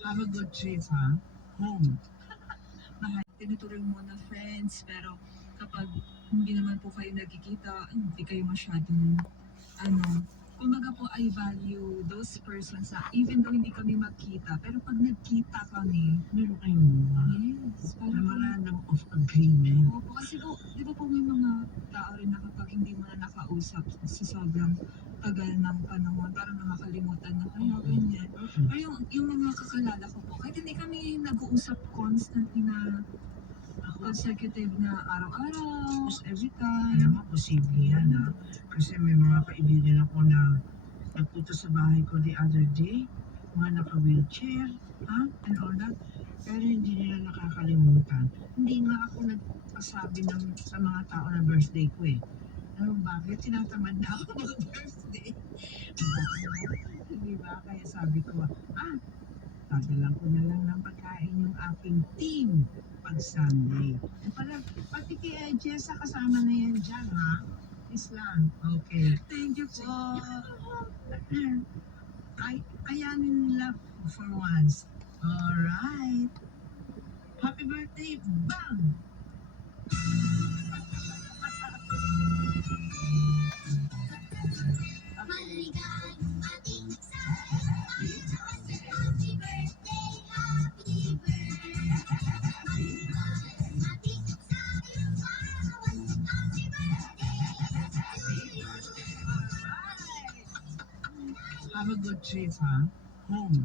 Have a good trip, ha? Home. Tinuturing mo na friends, pero kapag hindi naman po kayo nagkikita, hindi kayo masyadong, kumbaga po, I value those persons na even though hindi kami magkita, pero pag nagkita kami, Meron kayong mga yes, para po, memorandum of agreement. opo, kasi po, di ba po may mga tao rin na kapag hindi mo na nakausap sa sobrang tagal ng panahon, parang nakakalimutan na kayo, ganyan. Pero yung mga kakalala ko po, kahit hindi kami nag-uusap constantly na consecutive na araw-araw, every time. Alam mo, posible yan, ha? Kasi may mga kaibigan ako na nagpunta sa bahay ko the other day, mga naka-wheelchair, ha? And all that. Pero hindi nila nakakalimutan. Hindi nga ako nagpasabi sa mga tao na birthday ko, eh. Ano, bakit? Tinatamad na ako mag-birthday. Hindi ba? Kaya sabi ko, dadalang ko na lang ng pagkain yung aking team pag Sunday. Pati kay Jessa kasama na yan dyan, ha? Please lang. Okay. Thank you po. I am in love for once. Alright. Happy birthday, bang! Have a good trip, ha? Home.